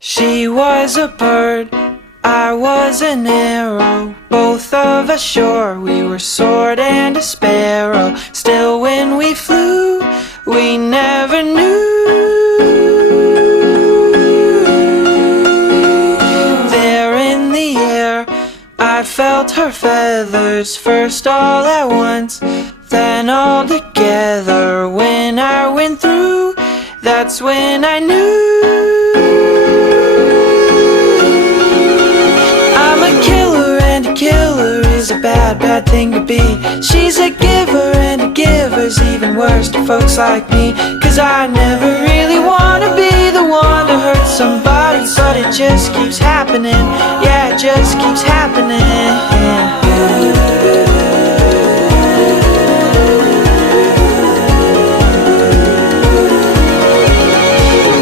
She was a bird, I was an arrow. Both of us sure we were sword and a sparrow. Still when we flew, we never knew. There in the air, I felt her feathers, first all at once, then all together. When I went through, that's when I knew. I'm a killer, and a killer is a bad, bad thing to be. She's a giver, and a giver's even worse to folks like me. Cause I never really wanna be the one to hurt somebody, but it just keeps happening. Yeah, it just keeps happening.